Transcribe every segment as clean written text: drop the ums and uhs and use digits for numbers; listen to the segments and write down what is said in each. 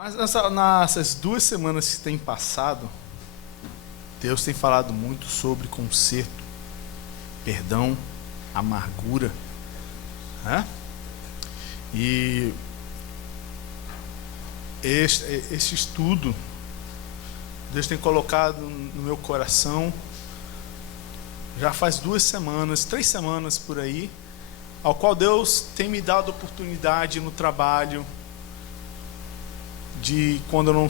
Mas nessas 2 semanas que tem passado, Deus tem falado muito sobre conserto, perdão, amargura, né? E este estudo, Deus tem colocado no meu coração, já faz 2 semanas, 3 semanas por aí, ao qual Deus tem me dado oportunidade no trabalho, de quando eu não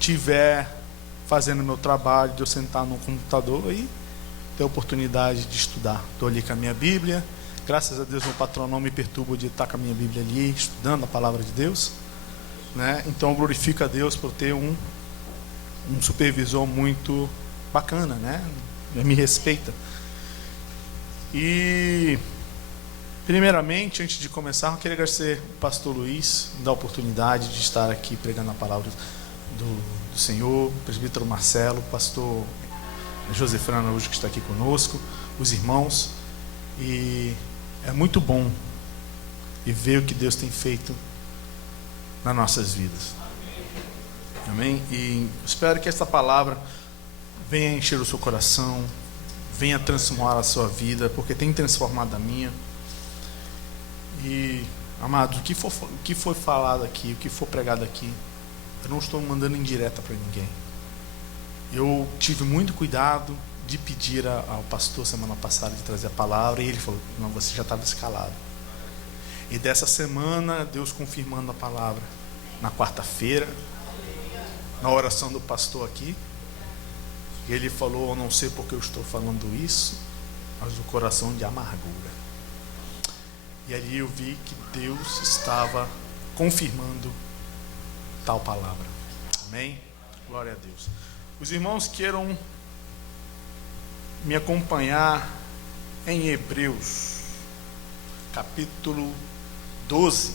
estiver fazendo meu trabalho, de eu sentar no computador e ter a oportunidade de estudar. Estou ali com a minha Bíblia, graças a Deus meu patrão não me perturba de estar com a minha Bíblia ali, estudando a palavra de Deus, né? Então eu glorifico a Deus por ter um supervisor muito bacana, né? Me respeita. E primeiramente, antes de começar, eu queria agradecer o pastor Luiz da oportunidade de estar aqui pregando a palavra do Senhor, o presbítero Marcelo, o pastor José Fernando Araújo, que está aqui conosco, os irmãos. E é muito bom e ver o que Deus tem feito nas nossas vidas. Amém? E espero que esta palavra venha encher o seu coração, venha transformar a sua vida, porque tem transformado a minha. E, amados, o que foi falado aqui, o que for pregado aqui, eu não estou mandando indireta para ninguém. Eu tive muito cuidado de pedir ao pastor semana passada de trazer a palavra, e ele falou: não, você já estava escalado. E dessa semana, Deus confirmando a palavra na quarta-feira, na oração do pastor aqui, ele falou: eu não sei porque eu estou falando isso, mas o coração de amargura. E ali eu vi que Deus estava confirmando tal palavra. Amém? Glória a Deus. Os irmãos queiram me acompanhar em Hebreus, capítulo 12.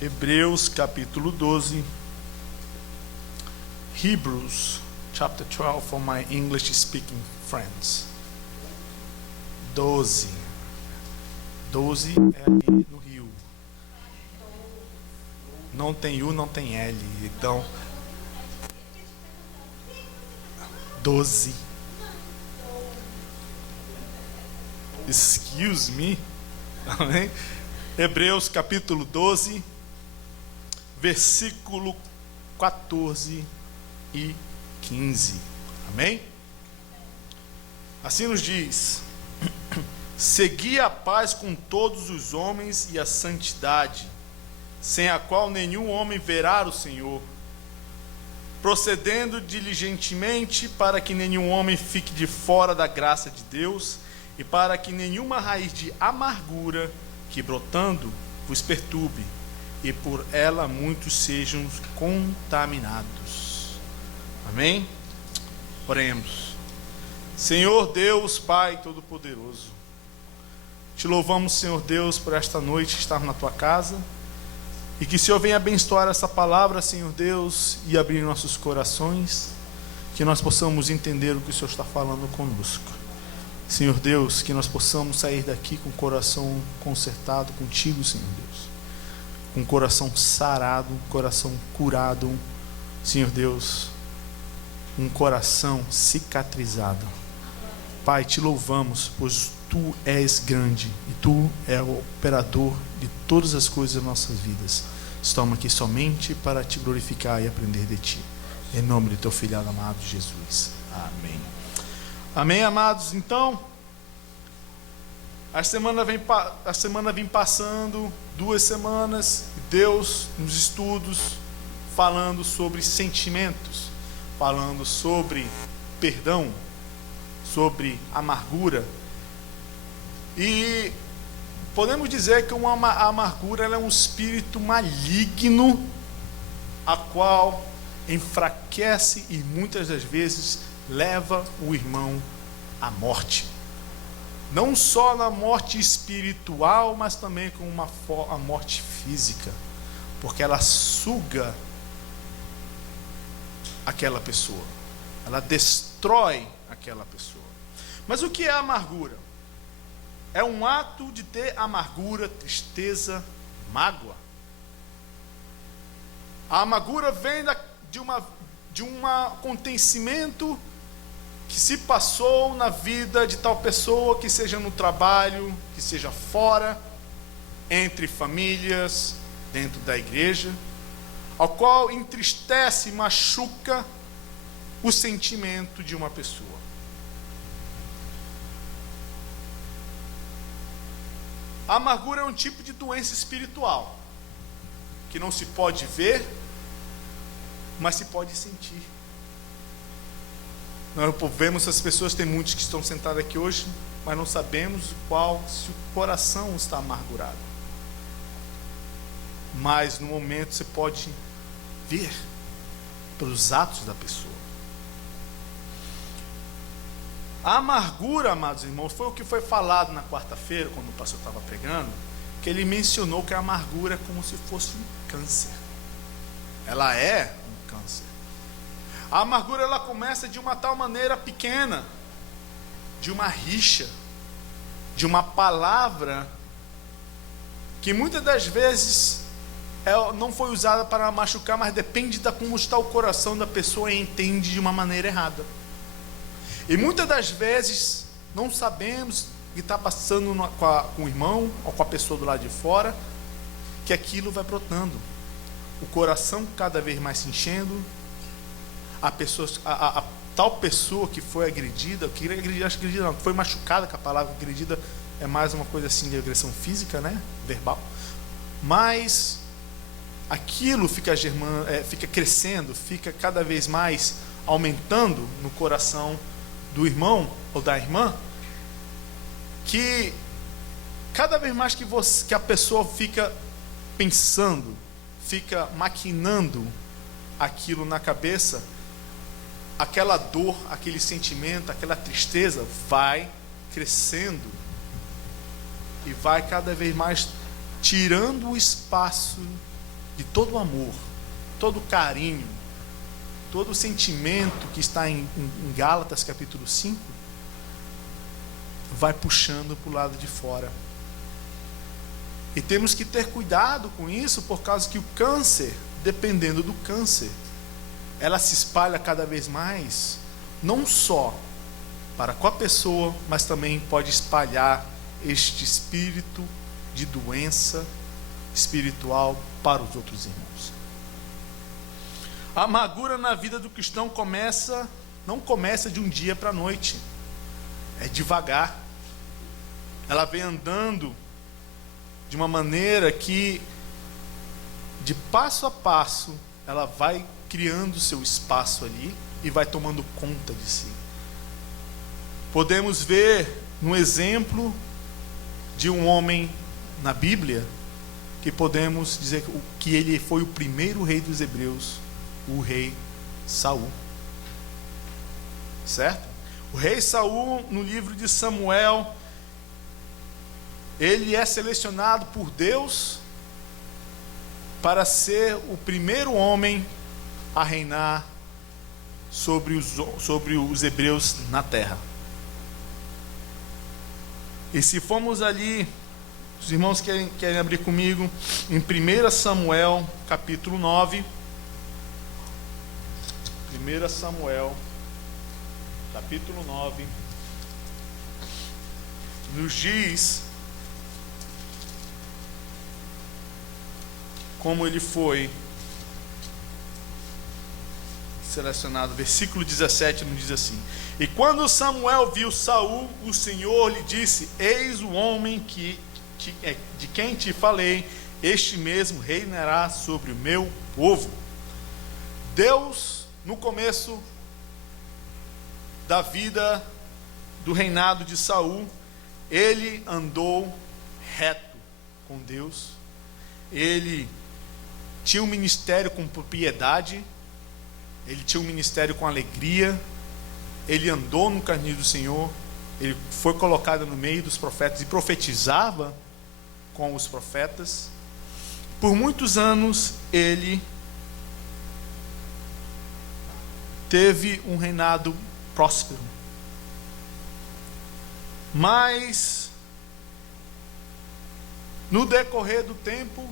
Hebreus, capítulo 12. Hebrews, chapter 12 for my English speaking friends. 12 é ali no Rio. Não tem U, não tem L. Então 12. Excuse me. Amém? Hebreus capítulo 12, versículo 14 e 15. Amém? Assim nos diz: segui a paz com todos os homens e a santidade, sem a qual nenhum homem verá o Senhor, procedendo diligentemente para que nenhum homem fique de fora da graça de Deus, e para que nenhuma raiz de amargura que brotando vos perturbe, e por ela muitos sejam contaminados. Amém? Oremos. Senhor Deus, Pai Todo-Poderoso, te louvamos, Senhor Deus, por esta noite estar na tua casa, e que o Senhor venha abençoar essa palavra, Senhor Deus, e abrir nossos corações, que nós possamos entender o que o Senhor está falando conosco. Senhor Deus, que nós possamos sair daqui com o coração consertado contigo, Senhor Deus, com o coração sarado, coração curado, Senhor Deus, um coração cicatrizado. Pai, te louvamos, pois Tu és grande e Tu é o operador de todas as coisas das nossas vidas. Estamos aqui somente para Te glorificar e aprender de Ti. Em nome de Teu Filho amado Jesus. Amém. Amém, amados? Então, a semana vem passando, 2 semanas, Deus nos estudos falando sobre sentimentos, falando sobre perdão, sobre amargura. E podemos dizer que a amargura ela é um espírito maligno, a qual enfraquece e muitas das vezes leva o irmão à morte. Não só na morte espiritual, mas também com a morte física, porque ela suga aquela pessoa, ela destrói aquela pessoa. Mas o que é a amargura? É um ato de ter amargura, tristeza, mágoa. A amargura vem de um acontecimento que se passou na vida de tal pessoa, que seja no trabalho, que seja fora, entre famílias, dentro da igreja, ao qual entristece e machuca o sentimento de uma pessoa. A amargura é um tipo de doença espiritual que não se pode ver, mas se pode sentir. Nós vemos as pessoas, tem muitos que estão sentados aqui hoje, mas não sabemos se o coração está amargurado. Mas no momento você pode ver pelos atos da pessoa. A amargura, amados irmãos, foi o que foi falado na quarta-feira, quando o pastor estava pregando, que ele mencionou que a amargura é como se fosse um câncer. Ela é um câncer. A amargura, ela começa de uma tal maneira pequena, de uma rixa, de uma palavra que muitas das vezes não foi usada para machucar, mas depende de como está o coração da pessoa e entende de uma maneira errada. E muitas das vezes não sabemos o que está passando com o irmão ou com a pessoa do lado de fora, que aquilo vai brotando, o coração cada vez mais se enchendo, a tal pessoa que foi agredida, que foi machucada, que a palavra agredida é mais uma coisa assim de agressão física, né, verbal, mas aquilo fica fica crescendo, fica cada vez mais aumentando no coração do irmão ou da irmã, que cada vez mais que a pessoa fica pensando, fica maquinando aquilo na cabeça, aquela dor, aquele sentimento, aquela tristeza vai crescendo e vai cada vez mais tirando o espaço de todo o amor, todo o carinho, todo o sentimento que está em Gálatas capítulo 5, vai puxando para o lado de fora. E temos que ter cuidado com isso, por causa que o câncer, dependendo do câncer, ela se espalha cada vez mais, não só para com a pessoa, mas também pode espalhar este espírito de doença espiritual para os outros irmãos. A amargura na vida do cristão não começa de um dia para a noite, é devagar. Ela vem andando de uma maneira que, de passo a passo, ela vai criando seu espaço ali e vai tomando conta de si. Podemos ver no exemplo de um homem na Bíblia, que podemos dizer que ele foi o primeiro rei dos hebreus, o rei Saul, certo? O rei Saul, no livro de Samuel, ele é selecionado por Deus para ser o primeiro homem a reinar sobre os hebreus na terra. E se formos ali, os irmãos querem abrir comigo em 1 Samuel capítulo 9. 1 Samuel capítulo 9 nos diz como ele foi selecionado. Versículo 17 nos diz assim: E quando Samuel viu Saul, o Senhor lhe disse: Eis o homem de quem te falei, este mesmo reinará sobre o meu povo. Deus, no começo da vida do reinado de Saul, ele andou reto com Deus, ele tinha um ministério com propriedade, ele tinha um ministério com alegria, ele andou no caminho do Senhor, ele foi colocado no meio dos profetas e profetizava com os profetas. Por muitos anos ele teve um reinado próspero, mas no decorrer do tempo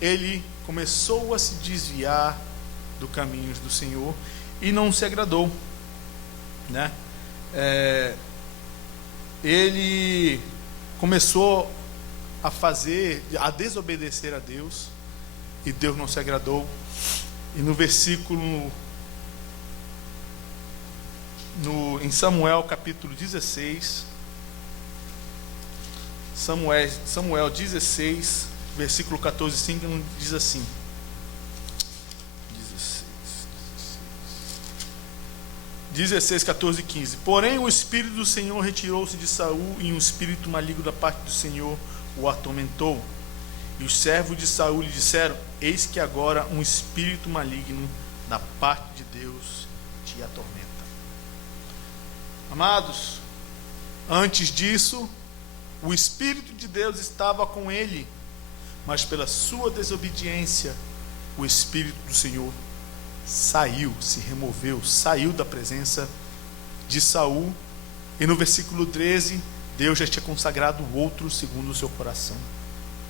ele começou a se desviar do caminho do Senhor e não se agradou, né? Ele começou a desobedecer a Deus, e Deus não se agradou. E no versículo em Samuel capítulo 16, Samuel 16, versículo 14 e 5, diz assim: 16, 14 e 15. Porém o Espírito do Senhor retirou-se de Saul, e um espírito maligno da parte do Senhor o atormentou. E os servos de Saul lhe disseram: eis que agora um espírito maligno da parte de Deus te atormenta. Amados, antes disso, o Espírito de Deus estava com ele, mas pela sua desobediência, o Espírito do Senhor saiu, se removeu, saiu da presença de Saul. E no versículo 13, Deus já tinha consagrado outro segundo o seu coração,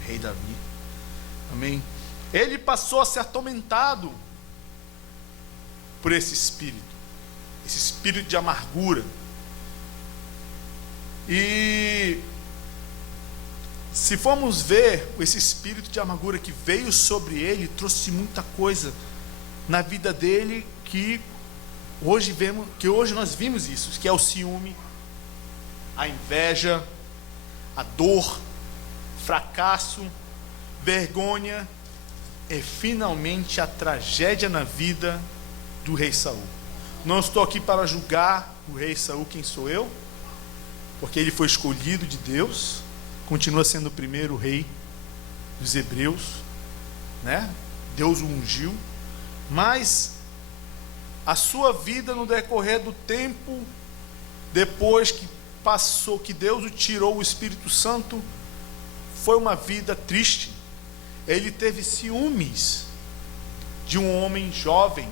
o rei Davi. Amém? Ele passou a ser atormentado por esse espírito de amargura. E se formos ver esse espírito de amargura que veio sobre ele, trouxe muita coisa na vida dele que hoje nós vimos isso, que é o ciúme, a inveja, a dor, fracasso, vergonha e finalmente a tragédia na vida do rei Saul. Não estou aqui para julgar o rei Saul, quem sou eu, porque ele foi escolhido de Deus, continua sendo o primeiro rei dos hebreus, né? Deus o ungiu, mas a sua vida no decorrer do tempo, depois que passou, que Deus o tirou, o Espírito Santo, foi uma vida triste. Ele teve ciúmes de um homem jovem,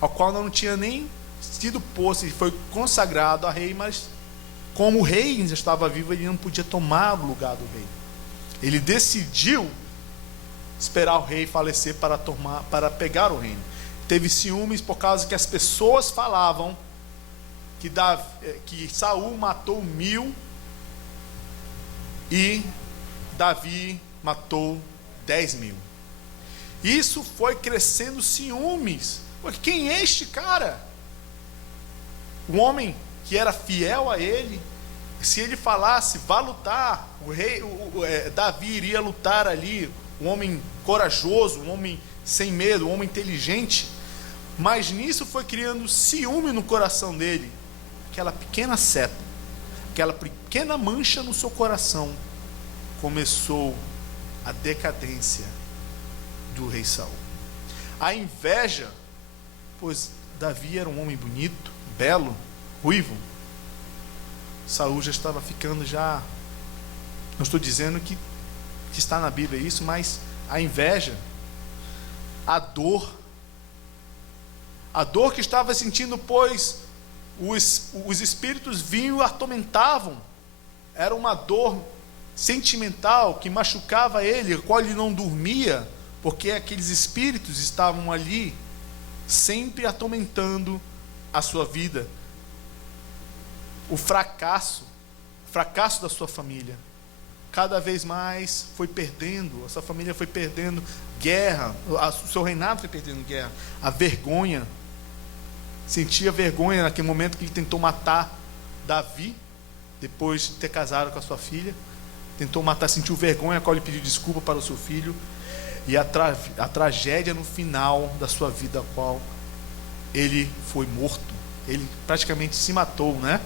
ao qual não tinha nem sido posto, ele foi consagrado a rei, mas como o rei ainda estava vivo, ele não podia tomar o lugar do rei. Ele decidiu esperar o rei falecer para pegar o reino. Teve ciúmes por causa que as pessoas falavam que Saul matou 1000 e Davi matou 10.000. Isso foi crescendo ciúmes. Porque quem é este cara? Um homem que era fiel a ele. Se ele falasse, vá lutar, Davi iria lutar ali. Um homem corajoso, um homem sem medo, um homem inteligente. Mas nisso foi criando ciúme no coração dele. Aquela pequena seta, aquela pequena mancha no seu coração, começou a decadência do rei Saul. A inveja, pois Davi era um homem bonito, belo, ruivo. Saul já estava ficando não estou dizendo que está na Bíblia isso, mas a inveja, a dor que estava sentindo, pois os espíritos vinham e atormentavam. Era uma dor sentimental que machucava ele, a qual ele não dormia, porque aqueles espíritos estavam ali sempre atormentando a sua vida. O fracasso da sua família, cada vez mais foi perdendo, a sua família foi perdendo, guerra, o seu reinado foi perdendo guerra, a vergonha, sentia vergonha naquele momento que ele tentou matar Davi, depois de ter casado com a sua filha, tentou matar, sentiu vergonha, a qual ele pediu desculpa para o seu filho, e a tragédia no final da sua vida, a qual ele foi morto, ele praticamente se matou, né?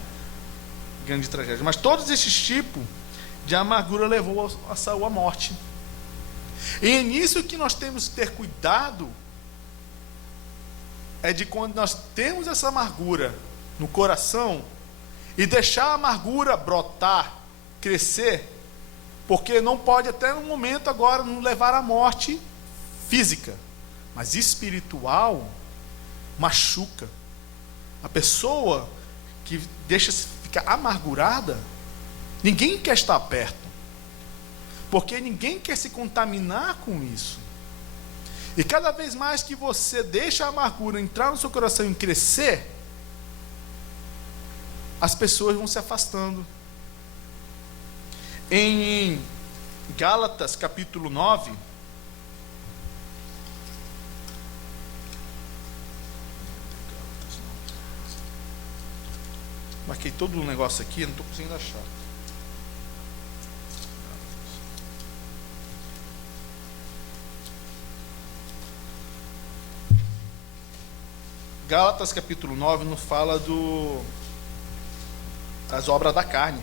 Grande tragédia. Mas todos esses tipos de amargura levou a Saul à morte. E é nisso que nós temos que ter cuidado, é de quando nós temos essa amargura no coração e deixar a amargura brotar, crescer, porque não pode até no momento agora nos levar à morte física, mas espiritual machuca. A pessoa que deixa ficar amargurada, ninguém quer estar perto, porque ninguém quer se contaminar com isso. E cada vez mais que você deixa a amargura entrar no seu coração e crescer, as pessoas vão se afastando. Em Gálatas capítulo 9, marquei todo o negócio aqui, não estou conseguindo achar. Gálatas capítulo 9 nos fala das obras da carne.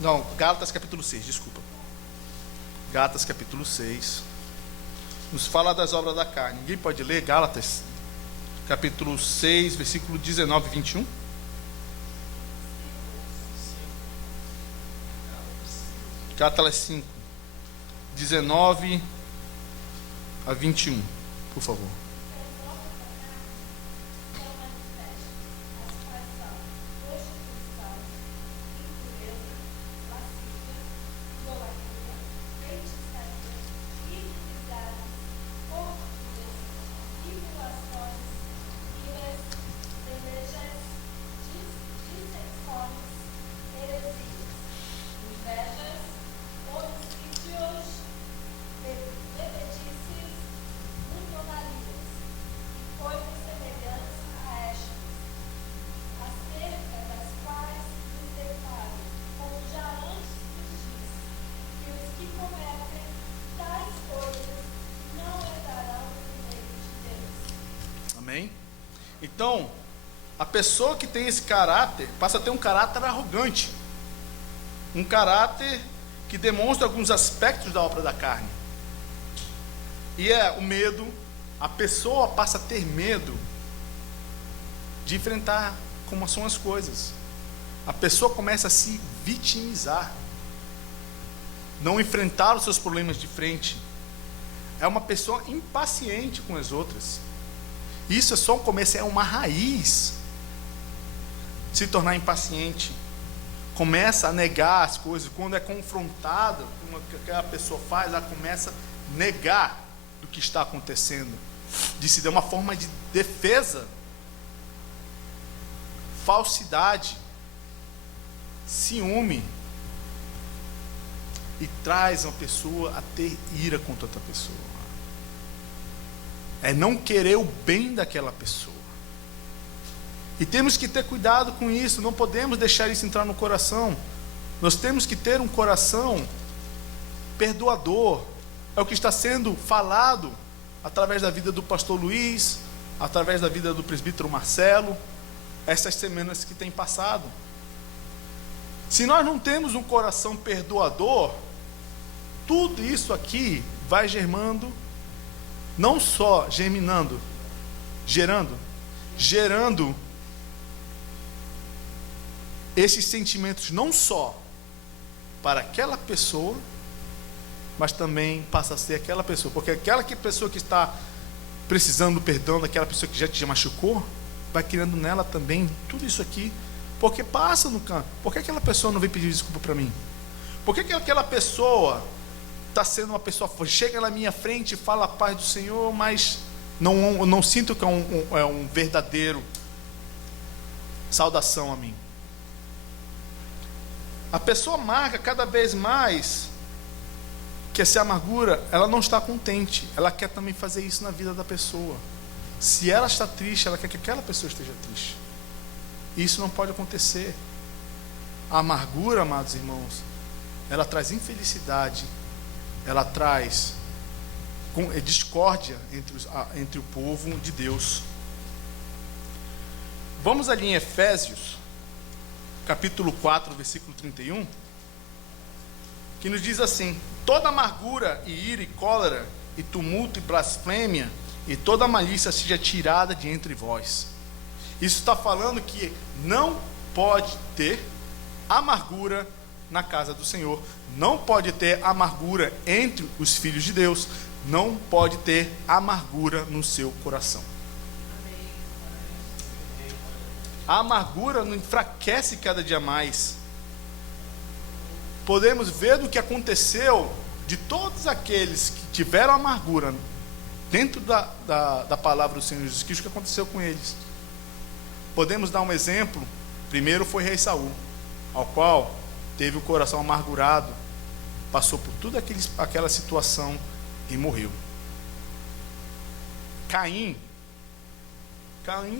Não, Gálatas capítulo 6, desculpa. Gálatas capítulo 6 nos fala das obras da carne. Ninguém pode ler Gálatas capítulo 6, versículo 19 e 21? Gálatas 5, 19 a 21, por favor. Então, a pessoa que tem esse caráter passa a ter um caráter arrogante, um caráter que demonstra alguns aspectos da obra da carne. E é o medo. A pessoa passa a ter medo de enfrentar como são as coisas. A pessoa começa a se vitimizar, não enfrentar os seus problemas de frente. É uma pessoa impaciente com as outras. Isso é só um começo, é uma raiz. Se tornar impaciente. Começa a negar as coisas. Quando é confrontada com o que aquela pessoa faz, ela começa a negar do que está acontecendo. De se dar uma forma de defesa. Falsidade. Ciúme. E traz uma pessoa a ter ira contra outra pessoa. É não querer o bem daquela pessoa. E temos que ter cuidado com isso. Não podemos deixar isso entrar no coração. Nós temos que ter um coração perdoador. É o que está sendo falado através da vida do pastor Luiz, através da vida do presbítero Marcelo, essas semanas que têm passado. Se nós não temos um coração perdoador, tudo isso aqui vai germando, não só germinando, gerando esses sentimentos não só para aquela pessoa, mas também passa a ser aquela pessoa, porque aquela pessoa que está precisando do perdão daquela pessoa que já te machucou, vai criando nela também tudo isso aqui, porque passa no canto. Por que aquela pessoa não vem pedir desculpa para mim? Por que aquela pessoa está sendo uma pessoa, chega na minha frente e fala a paz do Senhor, mas não sinto que é um verdadeiro saudação a mim? A pessoa amarga cada vez mais, que essa amargura, ela não está contente, ela quer também fazer isso na vida da pessoa. Se ela está triste, ela quer que aquela pessoa esteja triste. Isso não pode acontecer. A amargura, amados irmãos, ela traz infelicidade, ela traz discórdia entre o povo de Deus. Vamos ali em Efésios capítulo 4, versículo 31, que nos diz assim: toda amargura e ira e cólera e tumulto e blasfêmia e toda malícia seja tirada de entre vós. Isso está falando que não pode ter amargura na casa do Senhor, não pode ter amargura entre os filhos de Deus, não pode ter amargura no seu coração. A amargura nos enfraquece cada dia mais. Podemos ver do que aconteceu de todos aqueles que tiveram amargura dentro da palavra do Senhor Jesus Cristo, o que aconteceu com eles? Podemos dar um exemplo. Primeiro foi rei Saul, ao qual teve o coração amargurado, passou por toda aquela situação e morreu. Caim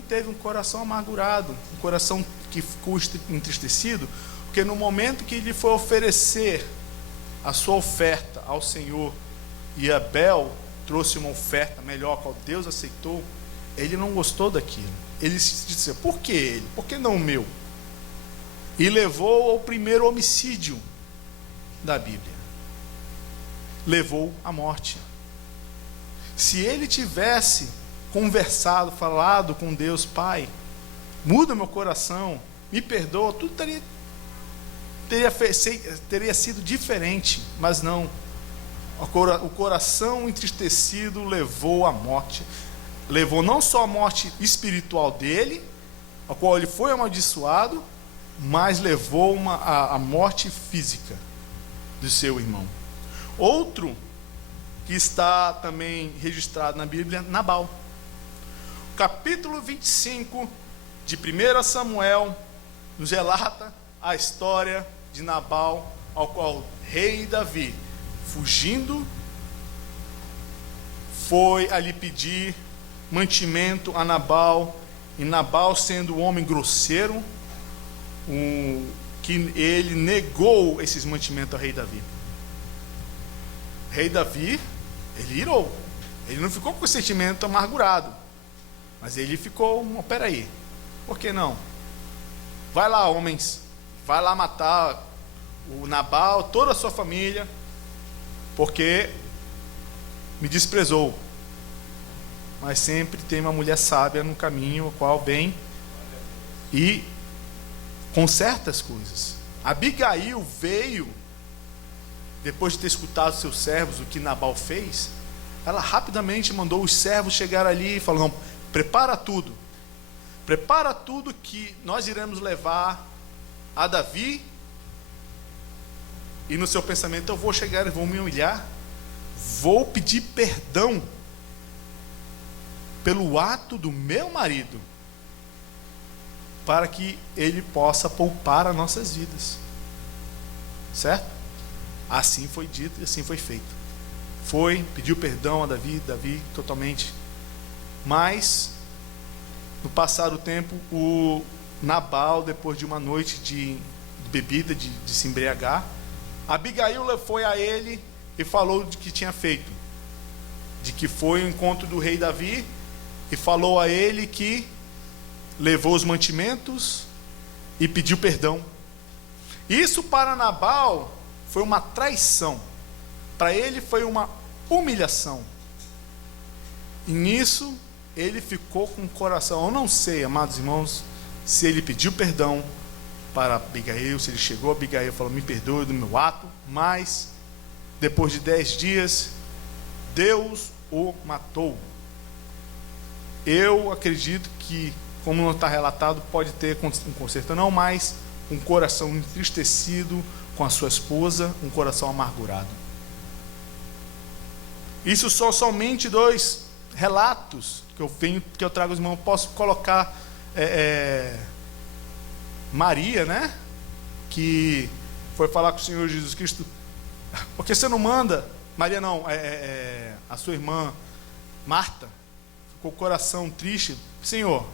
teve um coração amargurado, um coração que ficou entristecido, porque no momento que ele foi oferecer a sua oferta ao Senhor, e Abel trouxe uma oferta melhor, qual Deus aceitou, ele não gostou daquilo. Ele disse: por que ele? Por que não o meu? E levou ao primeiro homicídio da Bíblia. Levou à morte. Se ele tivesse conversado, falado com Deus: Pai, muda meu coração, me perdoa, tudo teria sido diferente. Mas não. O coração entristecido levou à morte. Levou não só a morte espiritual dele, a qual ele foi amaldiçoado, mas levou a morte física do seu irmão. Outro que está também registrado na Bíblia, Nabal. Capítulo 25 de 1 Samuel nos relata a história de Nabal, ao qual o rei Davi, fugindo, foi ali pedir mantimento a Nabal, e Nabal, sendo um homem grosseiro, que ele negou esses mantimentos ao rei Davi. O rei Davi, ele irou, ele não ficou com o sentimento amargurado, mas ele ficou: peraí, por que não? Vai lá, homens, vai lá matar o Nabal, toda a sua família, porque me desprezou. Mas sempre tem uma mulher sábia no caminho, a qual vem e conserta as coisas. Abigail veio, depois de ter escutado seus servos, o que Nabal fez, ela rapidamente mandou os servos chegar ali e falou: prepara tudo que nós iremos levar a Davi, e no seu pensamento: eu vou chegar e vou me humilhar, vou pedir perdão pelo ato do meu marido, para que ele possa poupar as nossas vidas. Certo? Assim foi dito e assim foi feito. Pediu perdão a Davi totalmente. Mas no passar do tempo, o Nabal, depois de uma noite de bebida, de se embriagar, Abigail foi a ele e falou de que tinha feito, de que foi ao encontro do rei Davi, e falou a ele que levou os mantimentos e pediu perdão. Isso para Nabal foi uma traição, para ele foi uma humilhação, e nisso ele ficou com o coração. Eu não sei, amados irmãos, se ele pediu perdão para Abigail, se ele chegou a Abigail e falou: me perdoe do meu ato, mas depois de 10 dias Deus o matou. Eu acredito que, como não está relatado, pode ter um conserto, não, mas um coração entristecido com a sua esposa, um coração amargurado. Isso são somente 2 relatos que eu trago aos irmãos. Posso colocar Maria, né, que foi falar com o Senhor Jesus Cristo: por que você não manda? Maria não, a sua irmã Marta ficou com o coração triste: Senhor,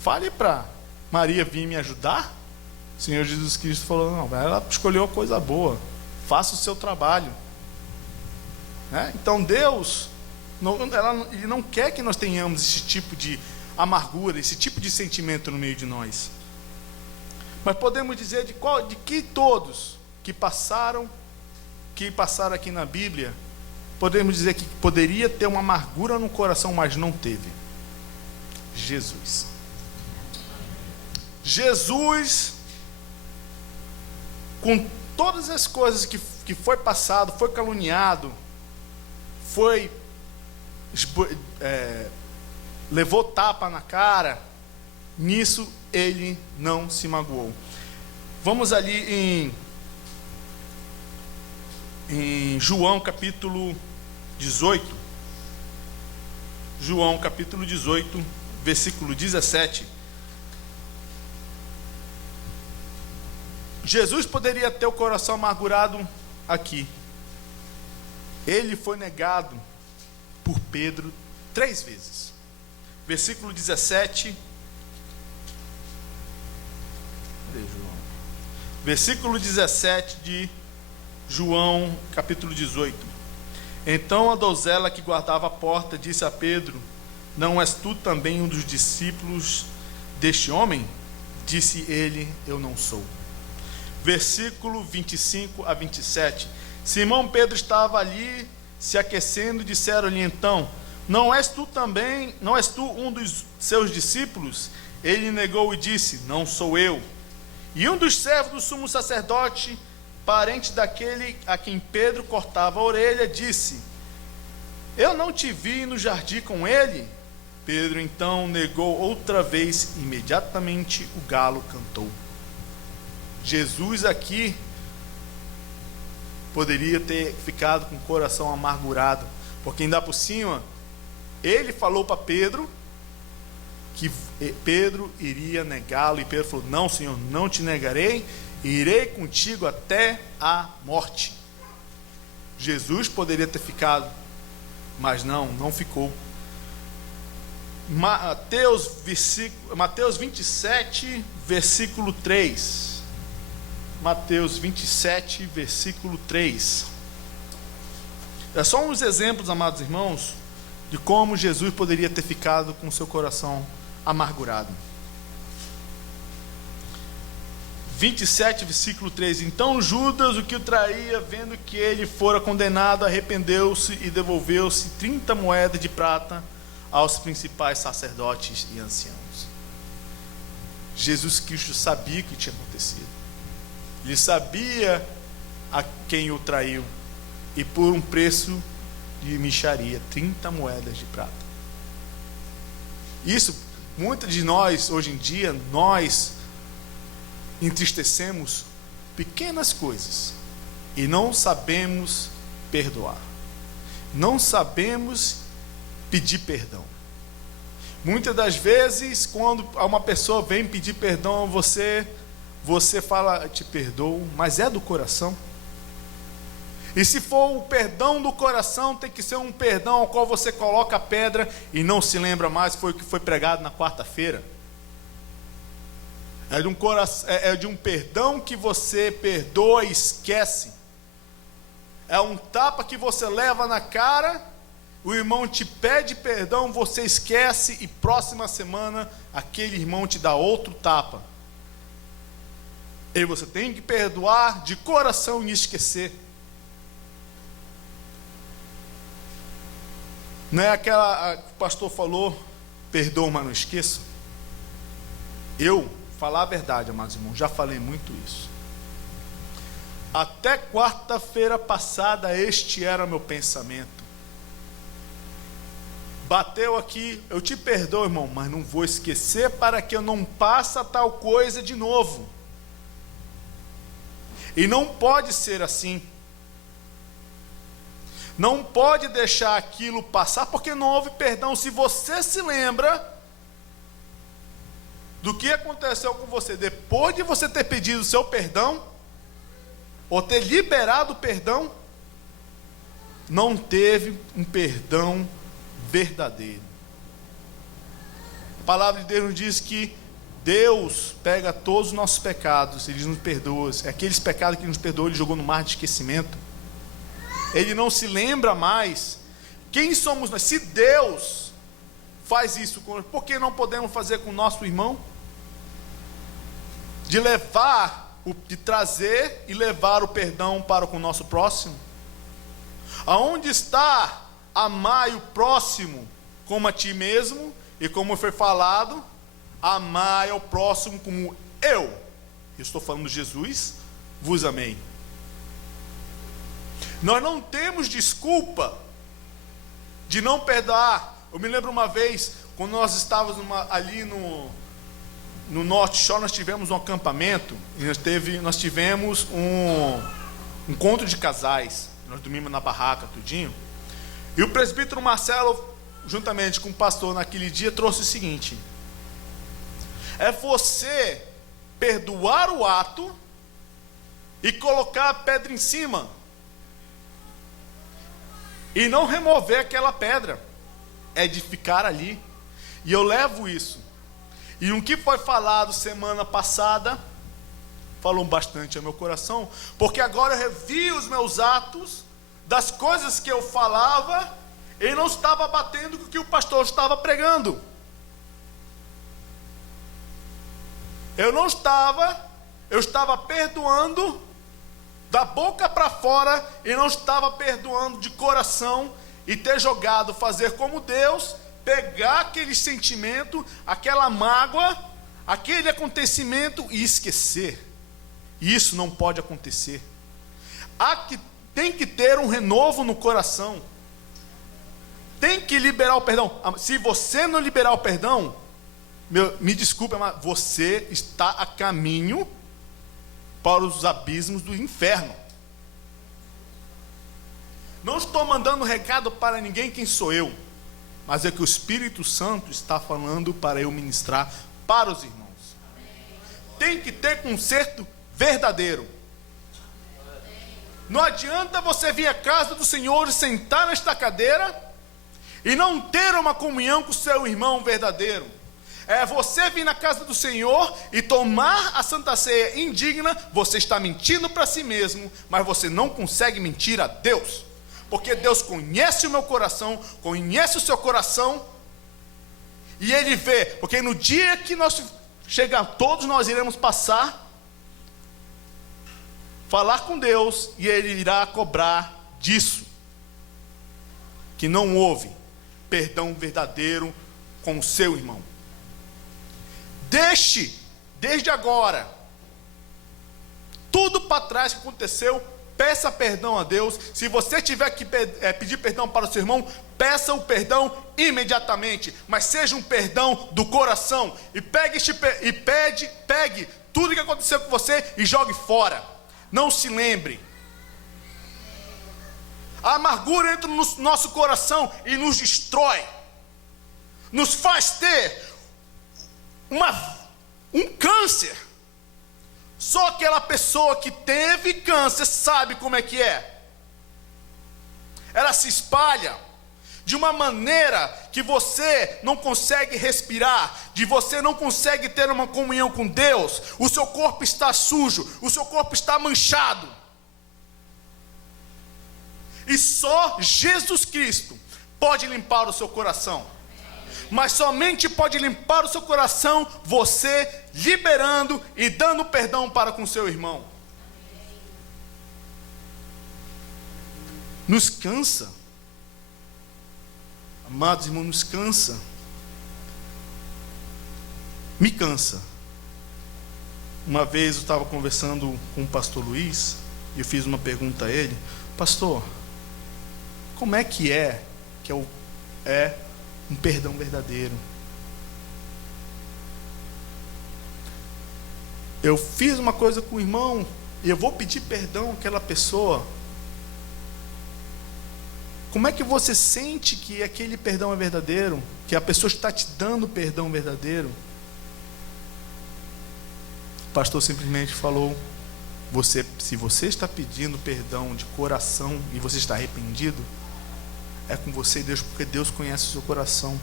fale para Maria vir me ajudar. O Senhor Jesus Cristo falou: não, ela escolheu a coisa boa, faça o seu trabalho, né? Então Deus ele não quer que nós tenhamos esse tipo de amargura, esse tipo de sentimento no meio de nós. Mas podemos dizer de que todos que passaram aqui na Bíblia, podemos dizer que poderia ter uma amargura no coração, mas não teve. Jesus, com todas as coisas que foi passado, foi caluniado, levou tapa na cara, nisso ele não se magoou. Vamos ali em em João capítulo 18. João capítulo 18, versículo 17. Jesus poderia ter o coração amargurado aqui. Ele foi negado por Pedro 3 vezes. Versículo 17. Cadê João? Versículo 17 de João, capítulo 18. Então a donzela que guardava a porta disse a Pedro: não és tu também um dos discípulos deste homem? Disse ele: eu não sou. Versículo 25 a 27. Simão Pedro estava ali se aquecendo, disseram-lhe então: não és tu um dos seus discípulos? Ele negou e disse: não sou eu. E um dos servos do sumo sacerdote, parente daquele a quem Pedro cortava a orelha, disse: eu não te vi no jardim com ele? Pedro então negou outra vez, e imediatamente o galo cantou. Jesus aqui poderia ter ficado com o coração amargurado, porque ainda por cima ele falou para Pedro que Pedro iria negá-lo, e Pedro falou: não, Senhor, não te negarei, irei contigo até a morte. Jesus poderia ter ficado, mas não ficou. Mateus 27, versículo 3. Mateus 27, versículo 3. É só uns exemplos, amados irmãos, de como Jesus poderia ter ficado com seu coração amargurado. 27, versículo 3. Então Judas, o que o traía, vendo que ele fora condenado, arrependeu-se e devolveu-se 30 moedas de prata aos principais sacerdotes e anciãos. Jesus Cristo sabia o que tinha acontecido. Ele sabia a quem o traiu, e por um preço de mixaria, 30 moedas de prata. Isso, muitos de nós, hoje em dia, nós entristecemos pequenas coisas e não sabemos perdoar, não sabemos pedir perdão. Muitas das vezes, quando uma pessoa vem pedir perdão a você fala: te perdoo, mas é do coração. E se for o perdão do coração, tem que ser um perdão ao qual você coloca a pedra e não se lembra mais, foi o que foi pregado na quarta-feira. É de um perdão que você perdoa e esquece. É um tapa que você leva na cara, o irmão te pede perdão, você esquece, e próxima semana aquele irmão te dá outro tapa. E você tem que perdoar de coração e esquecer. Não é aquela que o pastor falou: perdoa, mas não esqueça. Eu, falar a verdade, amados irmãos, já falei muito isso. Até quarta-feira passada este era meu pensamento. Bateu aqui: eu te perdoo, irmão, mas não vou esquecer, para que eu não passe tal coisa de novo. E não pode ser assim. Não pode deixar aquilo passar, porque não houve perdão. Se você se lembra do que aconteceu com você depois de você ter pedido o seu perdão, ou ter liberado o perdão, não teve um perdão verdadeiro. A palavra de Deus nos diz que Deus pega todos os nossos pecados, Ele nos perdoa. Aqueles pecados que Ele nos perdoou, Ele jogou no mar de esquecimento. Ele não se lembra mais. Quem somos nós? Se Deus faz isso conosco, por que não podemos fazer com o nosso irmão? De trazer e levar o perdão para com o nosso próximo. Aonde está amar o próximo como a ti mesmo? E como foi falado, amar ao próximo como eu estou falando de Jesus, vos amei. Nós não temos desculpa de não perdoar. Eu me lembro uma vez, quando nós estávamos ali no Norte Shore, nós tivemos um acampamento, e nós tivemos um encontro de casais. nós dormimos na barraca, tudinho. E o presbítero Marcelo, juntamente com o pastor naquele dia, trouxe o seguinte: é você perdoar o ato e colocar a pedra em cima, e não remover aquela pedra, é de ficar ali. E eu levo isso. E o que foi falado semana passada falou bastante ao meu coração, porque agora eu revi os meus atos, das coisas que eu falava, e não estava batendo com o que o pastor estava pregando. Eu estava perdoando da boca para fora, e não estava perdoando de coração, e ter jogado, fazer como Deus, pegar aquele sentimento, aquela mágoa, aquele acontecimento e esquecer. Isso não pode acontecer. Tem que ter um renovo no coração. Tem que liberar o perdão. Se você não liberar o perdão, me desculpe, mas você está a caminho para os abismos do inferno. Não estou mandando recado para ninguém, quem sou eu, mas é que o Espírito Santo está falando para eu ministrar para os irmãos. Tem que ter conserto verdadeiro. Não adianta você vir à casa do Senhor e sentar nesta cadeira e não ter uma comunhão com o seu irmão verdadeiro. É você vir na casa do Senhor e tomar a Santa Ceia indigna. Você está mentindo para si mesmo, mas você não consegue mentir a Deus, porque Deus conhece o meu coração, conhece o seu coração, e Ele vê, porque no dia que nós chegar, todos nós iremos passar, falar com Deus, e Ele irá cobrar disso, que não houve perdão verdadeiro com o seu irmão. Deixe, desde agora, tudo para trás que aconteceu. Peça perdão a Deus. Se você tiver que pedir perdão para o seu irmão, peça o perdão imediatamente, mas seja um perdão do coração. E pegue tudo que aconteceu com você e jogue fora. Não se lembre. A amargura entra no nosso coração e nos destrói, nos faz ter um câncer. Só aquela pessoa que teve câncer sabe como é que é. Ela se espalha de uma maneira que você não consegue respirar, de você não consegue ter uma comunhão com Deus. O seu corpo está sujo, o seu corpo está manchado. E só Jesus Cristo pode limpar o seu coração. Mas somente pode limpar o seu coração você liberando e dando perdão para com seu irmão. Nos cansa, amados irmãos, nos cansa. Me cansa. Uma vez eu estava conversando com o pastor Luiz, e eu fiz uma pergunta a ele: pastor, como é que é um perdão verdadeiro? Eu fiz uma coisa com o irmão e eu vou pedir perdão àquela pessoa. Como é que você sente que aquele perdão é verdadeiro? Que a pessoa está te dando perdão verdadeiro? O pastor simplesmente falou: se você está pedindo perdão de coração e você está arrependido, é com você e Deus, porque Deus conhece o seu coração.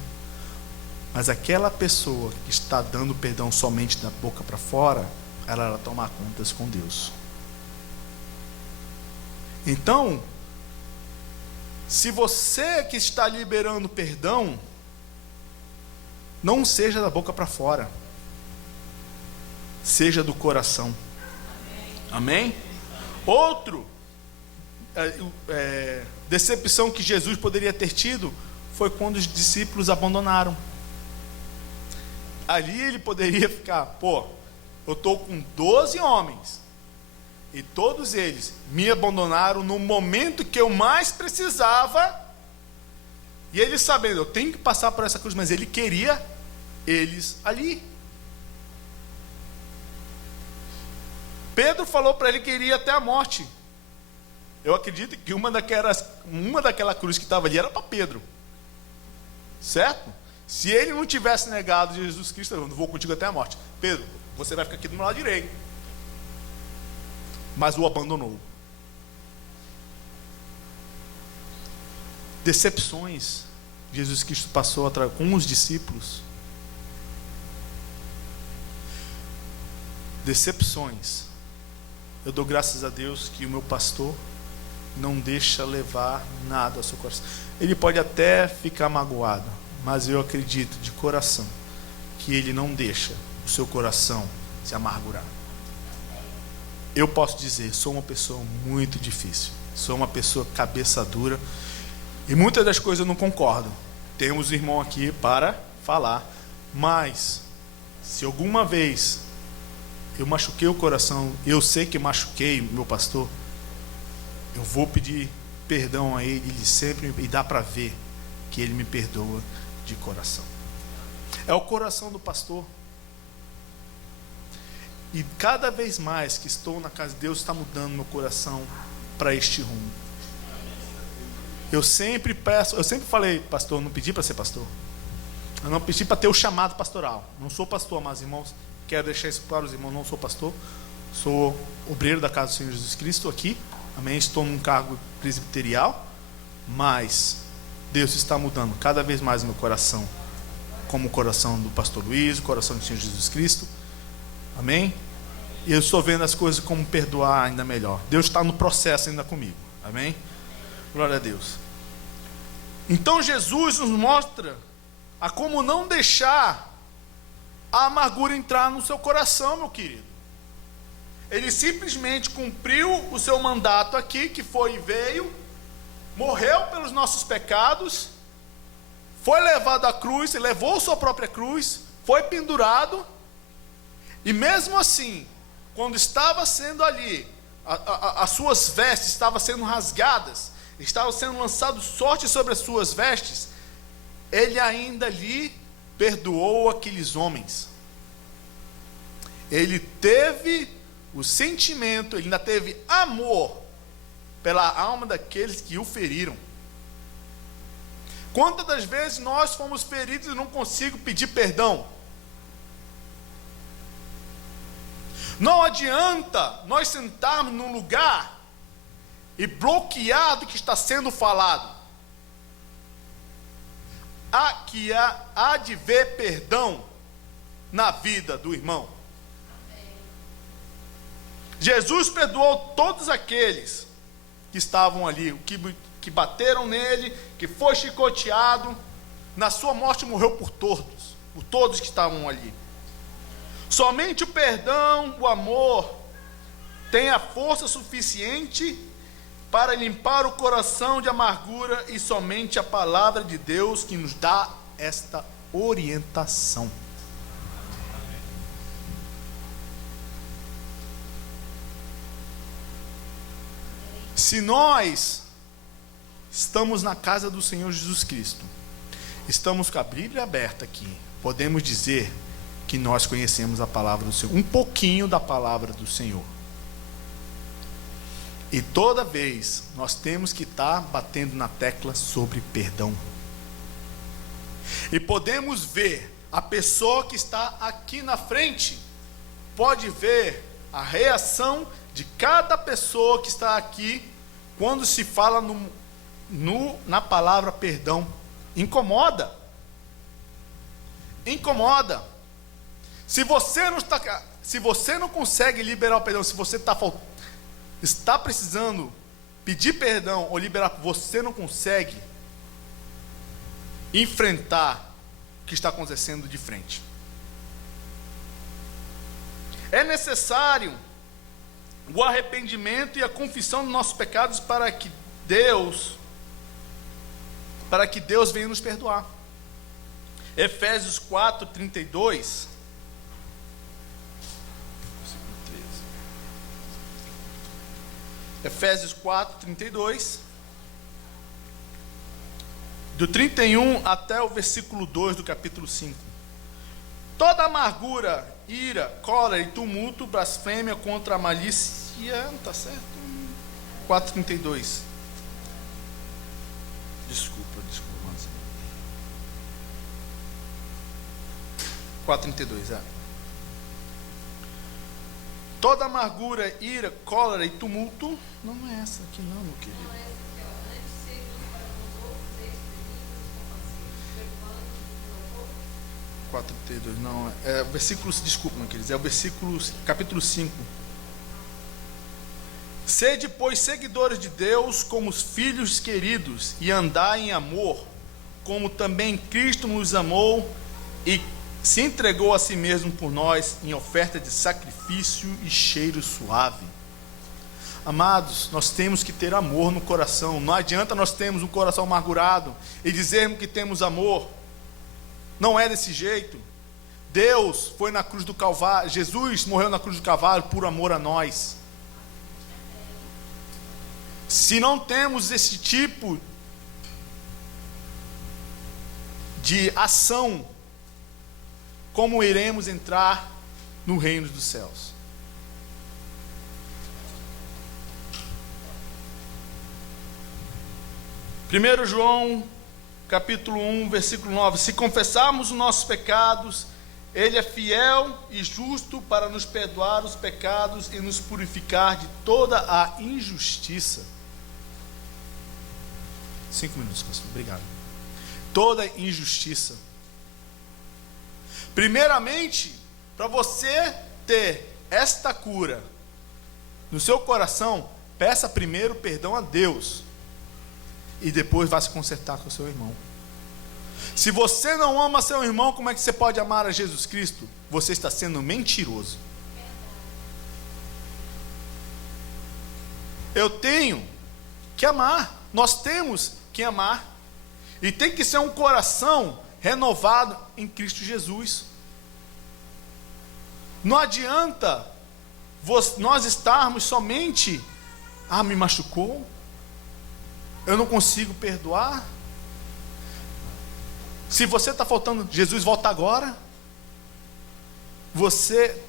Mas aquela pessoa que está dando perdão somente da boca para fora, ela vai tomar contas com Deus. Então, se você que está liberando perdão, não seja da boca para fora, seja do coração. Amém? Outro decepção que Jesus poderia ter tido foi quando os discípulos abandonaram. Ali ele poderia ficar: eu estou com 12 homens e todos eles me abandonaram no momento que eu mais precisava, e ele sabendo, eu tenho que passar por essa cruz, mas ele queria eles ali. Pedro falou para ele que iria até a morte. Eu acredito que uma daquela cruz que estava ali era para Pedro. Certo? Se ele não tivesse negado Jesus Cristo, eu não vou contigo até a morte. Pedro, você vai ficar aqui do meu lado direito. Mas o abandonou. Decepções Jesus Cristo passou com os discípulos. Decepções. Eu dou graças a Deus que o meu pastor não deixa levar nada ao seu coração. Ele pode até ficar magoado, mas eu acredito de coração que ele não deixa o seu coração se amargurar. Eu posso dizer, sou uma pessoa muito difícil, sou uma pessoa cabeça dura, e muitas das coisas eu não concordo. Temos um irmão aqui para falar, mas se alguma vez eu machuquei o coração, eu sei que machuquei meu pastor, eu vou pedir perdão a ele sempre, e dá para ver que ele me perdoa de coração. É o coração do pastor. E cada vez mais que estou na casa de Deus, está mudando meu coração para este rumo. Eu sempre falei, pastor, eu não pedi para ser pastor. Eu não pedi para ter o chamado pastoral. Não sou pastor, mas irmãos, quero deixar isso para os irmãos, não sou pastor. Sou obreiro da casa do Senhor Jesus Cristo aqui. Amém? Estou num cargo presbiterial. Mas Deus está mudando cada vez mais o meu coração, como o coração do pastor Luiz, o coração do Senhor Jesus Cristo. Amém? E eu estou vendo as coisas como perdoar ainda melhor. Deus está no processo ainda comigo. Amém? Glória a Deus. Então Jesus nos mostra a como não deixar a amargura entrar no seu coração, meu querido. Ele simplesmente cumpriu o seu mandato aqui, que foi e veio, morreu pelos nossos pecados, foi levado à cruz, levou sua própria cruz, foi pendurado, e mesmo assim, quando estava sendo ali, as suas vestes estavam sendo rasgadas, estava sendo lançado sorte sobre as suas vestes, ele ainda ali perdoou aqueles homens. Ele teve o sentimento, ele ainda teve amor pela alma daqueles que o feriram. Quantas das vezes nós fomos feridos e não consigo pedir perdão? Não adianta nós sentarmos num lugar e bloquear do que está sendo falado. Há de ver perdão na vida do irmão. Jesus perdoou todos aqueles que estavam ali, que bateram nele, que foi chicoteado. Na sua morte morreu por todos que estavam ali. Somente o perdão, o amor, tem a força suficiente para limpar o coração de amargura, e somente a palavra de Deus que nos dá esta orientação. Se nós estamos na casa do Senhor Jesus Cristo, estamos com a Bíblia aberta aqui, podemos dizer que nós conhecemos a palavra do Senhor, um pouquinho da palavra do Senhor. E toda vez nós temos que estar batendo na tecla sobre perdão. E podemos ver a pessoa que está aqui na frente, pode ver a reação de cada pessoa que está aqui quando se fala na palavra perdão. Incomoda. Se você não consegue liberar o perdão, se você está precisando pedir perdão ou liberar, você não consegue enfrentar o que está acontecendo de frente. É necessário o arrependimento e a confissão dos nossos pecados para que Deus venha nos perdoar. Efésios 4:32. Efésios 4:32. Do 31 até o versículo 2 do capítulo 5. Toda amargura, ira, cólera e tumulto, blasfêmia contra a malícia, tá certo? 4:32. Desculpa, mas 4:32, Toda amargura, ira, cólera e tumulto. Não é essa aqui não, meu querido. 4:32, não. É o versículo, desculpa, meu querido. É o versículo, capítulo 5. Sede, pois, seguidores de Deus como os filhos queridos, e andai em amor, como também Cristo nos amou e se entregou a si mesmo por nós em oferta de sacrifício e cheiro suave. Amados, nós temos que ter amor no coração. Não adianta nós termos um coração amargurado e dizermos que temos amor. Não é desse jeito. Deus foi na cruz do Calvário, Jesus morreu na cruz do Calvário por amor a nós. Se não temos esse tipo de ação, como iremos entrar no reino dos céus? Primeiro João, capítulo 1, versículo 9. Se confessarmos os nossos pecados, Ele é fiel e justo para nos perdoar os pecados e nos purificar de toda a injustiça. 5 minutos, pastor. Obrigado. Toda injustiça. Primeiramente, para você ter esta cura no seu coração, peça primeiro perdão a Deus e depois vá se consertar com o seu irmão. Se você não ama seu irmão, como é que você pode amar a Jesus Cristo? Você está sendo mentiroso. Eu tenho que amar. Nós temos que amar. E tem que ser um coração renovado em Cristo Jesus. Não adianta nós estarmos somente, me machucou, eu não consigo perdoar. Se você está faltando, Jesus volta agora.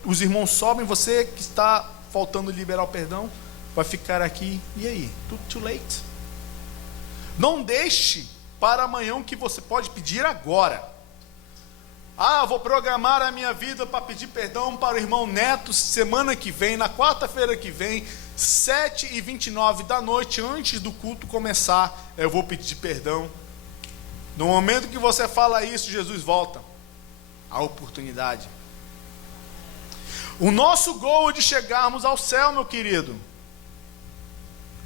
Os irmãos sobem, você que está faltando liberar o perdão, vai ficar aqui, e aí? Too late. Não deixe para amanhã o que você pode pedir agora. Vou programar a minha vida para pedir perdão para o irmão Neto semana que vem, na quarta-feira que vem, 7h29 da noite, antes do culto começar, eu vou pedir perdão. No momento que você fala isso, Jesus volta. A oportunidade. O nosso gol de chegarmos ao céu, meu querido,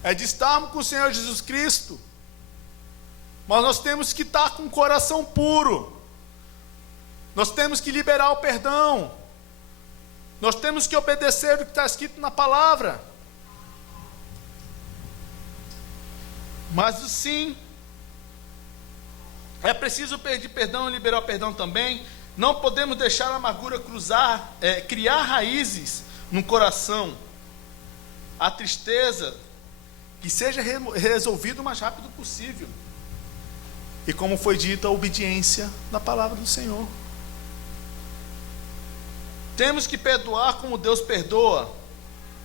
é de estarmos com o Senhor Jesus Cristo. Mas nós temos que estar com o coração puro. Nós temos que liberar o perdão. Nós temos que obedecer o que está escrito na palavra. Mas sim, é preciso pedir perdão e liberar o perdão também. Não podemos deixar a amargura criar raízes no coração. A tristeza, que seja resolvida o mais rápido possível. E como foi dito, a obediência da palavra do Senhor. Temos que perdoar como Deus perdoa.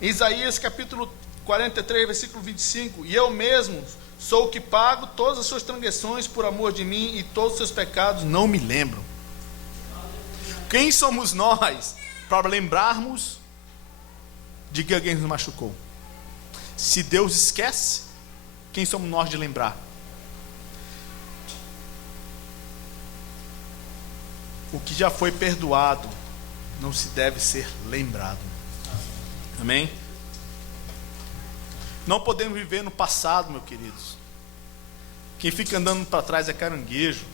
Isaías capítulo 43, versículo 25. E eu mesmo sou o que pago todas as suas transgressões por amor de mim, e todos os seus pecados não me lembram. Quem somos nós para lembrarmos de que alguém nos machucou? Se Deus esquece, quem somos nós de lembrar? O que já foi perdoado não se deve ser lembrado. Amém? Não podemos viver no passado, meus queridos. Quem fica andando para trás é caranguejo.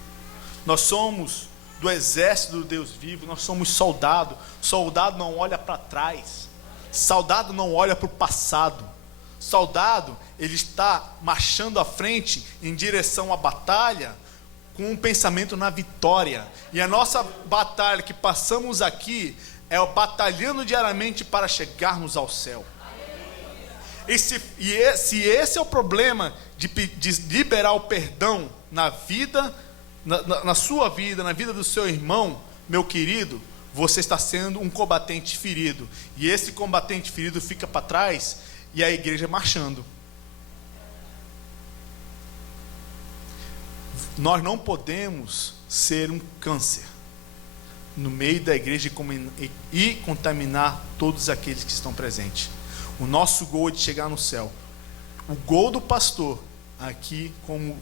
Nós somos do exército do Deus vivo. Nós somos soldado. Soldado não olha para trás. Soldado não olha para o passado. Soldado, ele está marchando à frente em direção à batalha, com um pensamento na vitória. E a nossa batalha que passamos aqui é o batalhando diariamente para chegarmos ao céu. E se esse é o problema de liberar o perdão na vida, na sua vida, na vida do seu irmão, meu querido, você está sendo um combatente ferido. E esse combatente ferido fica para trás e a igreja marchando. Nós não podemos ser um câncer no meio da igreja e contaminar todos aqueles que estão presentes. O nosso gol é de chegar no céu. O gol do pastor aqui, como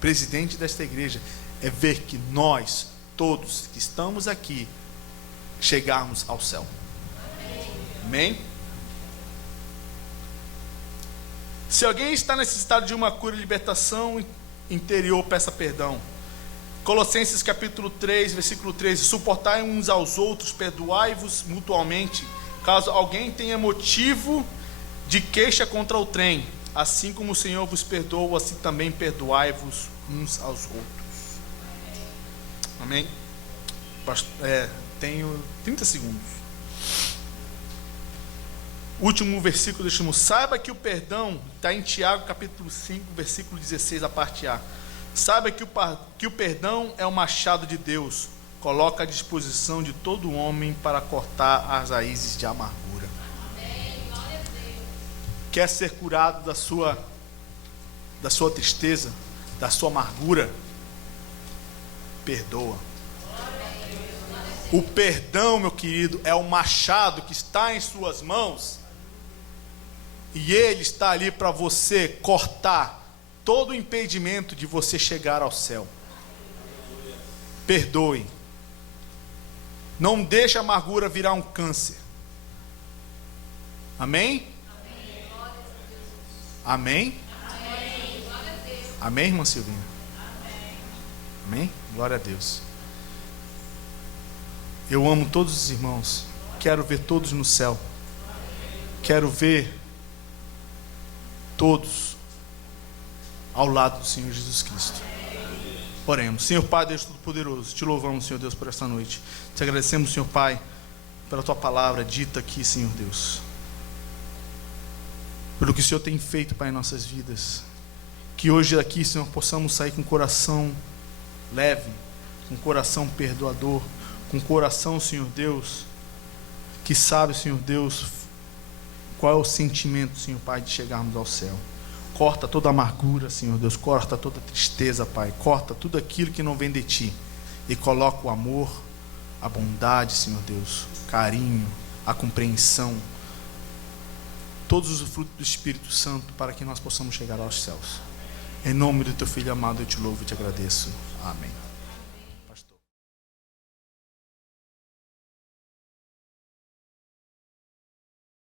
presidente desta igreja, é ver que nós, todos que estamos aqui, chegarmos ao céu. Amém? Se alguém está necessitado de uma cura e libertação interior, peça perdão. Colossenses capítulo 3, versículo 13: suportai uns aos outros, perdoai-vos mutualmente, caso alguém tenha motivo de queixa contra o trem, assim como o Senhor vos perdoou, assim também perdoai-vos uns aos outros. Amém? Tenho 30 segundos. Último versículo, saiba que o perdão, está em Tiago capítulo 5, versículo 16, a parte A. Saiba que o perdão é o machado de Deus, coloca à disposição de todo homem para cortar as raízes de amargura. Amém. Glória a Deus. Quer ser curado da sua tristeza, da sua amargura? Perdoa. O perdão, meu querido, é o machado que está em suas mãos, e ele está ali para você cortar todo o impedimento de você chegar ao céu. Perdoe. Não deixe a amargura virar um câncer. Amém? Amém? Amém, irmã Silvina? Amém? Glória a Deus. Eu amo todos os irmãos. Quero ver todos no céu. Quero ver todos ao lado do Senhor Jesus Cristo. Oremos. Senhor Pai, Deus Todo-Poderoso, te louvamos, Senhor Deus, por esta noite. Te agradecemos, Senhor Pai, pela tua palavra dita aqui, Senhor Deus, pelo que o Senhor tem feito, Pai, em nossas vidas. Que hoje aqui, Senhor, possamos sair com o coração leve, com o coração perdoador, com o coração, Senhor Deus, que sabe, Senhor Deus, qual é o sentimento, Senhor Pai, de chegarmos ao céu. Corta toda amargura, Senhor Deus, corta toda tristeza, Pai, corta tudo aquilo que não vem de Ti, e coloca o amor, a bondade, Senhor Deus, o carinho, a compreensão, todos os frutos do Espírito Santo, para que nós possamos chegar aos céus. Em nome do Teu Filho amado, eu te louvo e te agradeço. Amém.